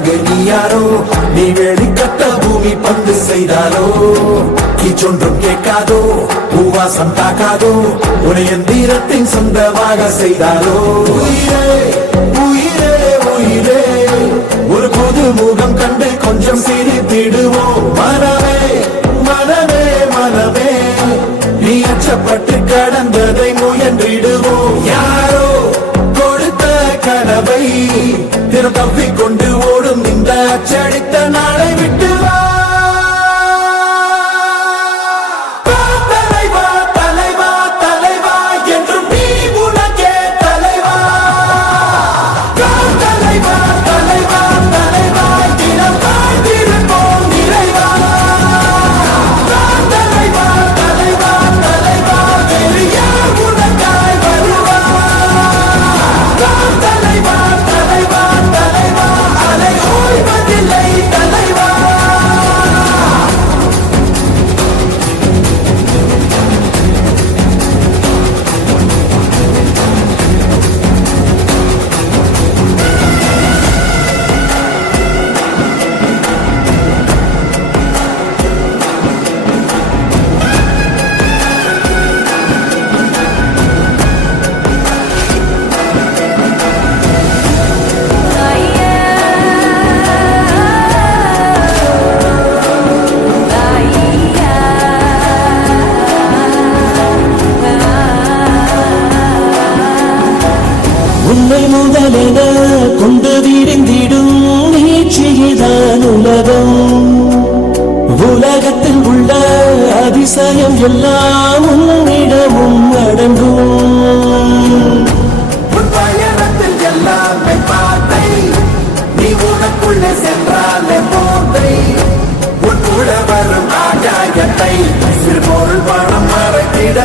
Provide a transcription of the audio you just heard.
அங்கே நீ யாரோ, நீ வெளிக்கட்ட பூமி பந்து செய்தாலோ, கீச்சொன்றும் கேட்காதோ, பூவாசம் தாக்காதோ, உன்னை எந்திரத்தின் சொந்தமாக செய்தாலோ. உயிரே உயிரே உயிரே, ஒரு புது முகம் கண்டு கொஞ்சம் சிரித்திடுவோம். மனமே மனமே மனமே, நீ அச்சப்பட்டு கடந்ததை முயன்றிடுவோம். யாரோ கொடுத்த கனவை தினம் தப்பிக்கொண்டு ஓடும் இந்த அச்சடித்த நாளை விட்டு வா. தலைவா தலைவா தலைவா என்றும் நீ உனக்கே தலைவா. தலைவா தலைவா தலைவா, தினம் வாழ்ந்திருப்போம் நிறைவா. தலைவா தலைவா தலைவா, வேறு யார் உனக்காய் வருவா. தலைவா தலைவா தலைவா, அலை ஓய்வதில்லை தலைவா. உன்னை முதலென கொண்டு விரிந்திடும் நீட்சியேதான் உலகம். உலகத்தில் உள்ள அதிசயம் எல்லாம் உன்னிடமும் அடங்கும். உன் பயணத்தில் எல்லாமே பாதை, நீ உனக்குள்ளே சென்றாலே போதை. உன் கூட வரும் ஆகாயத்தை சிறு பொருள் பணம் மறைத்திட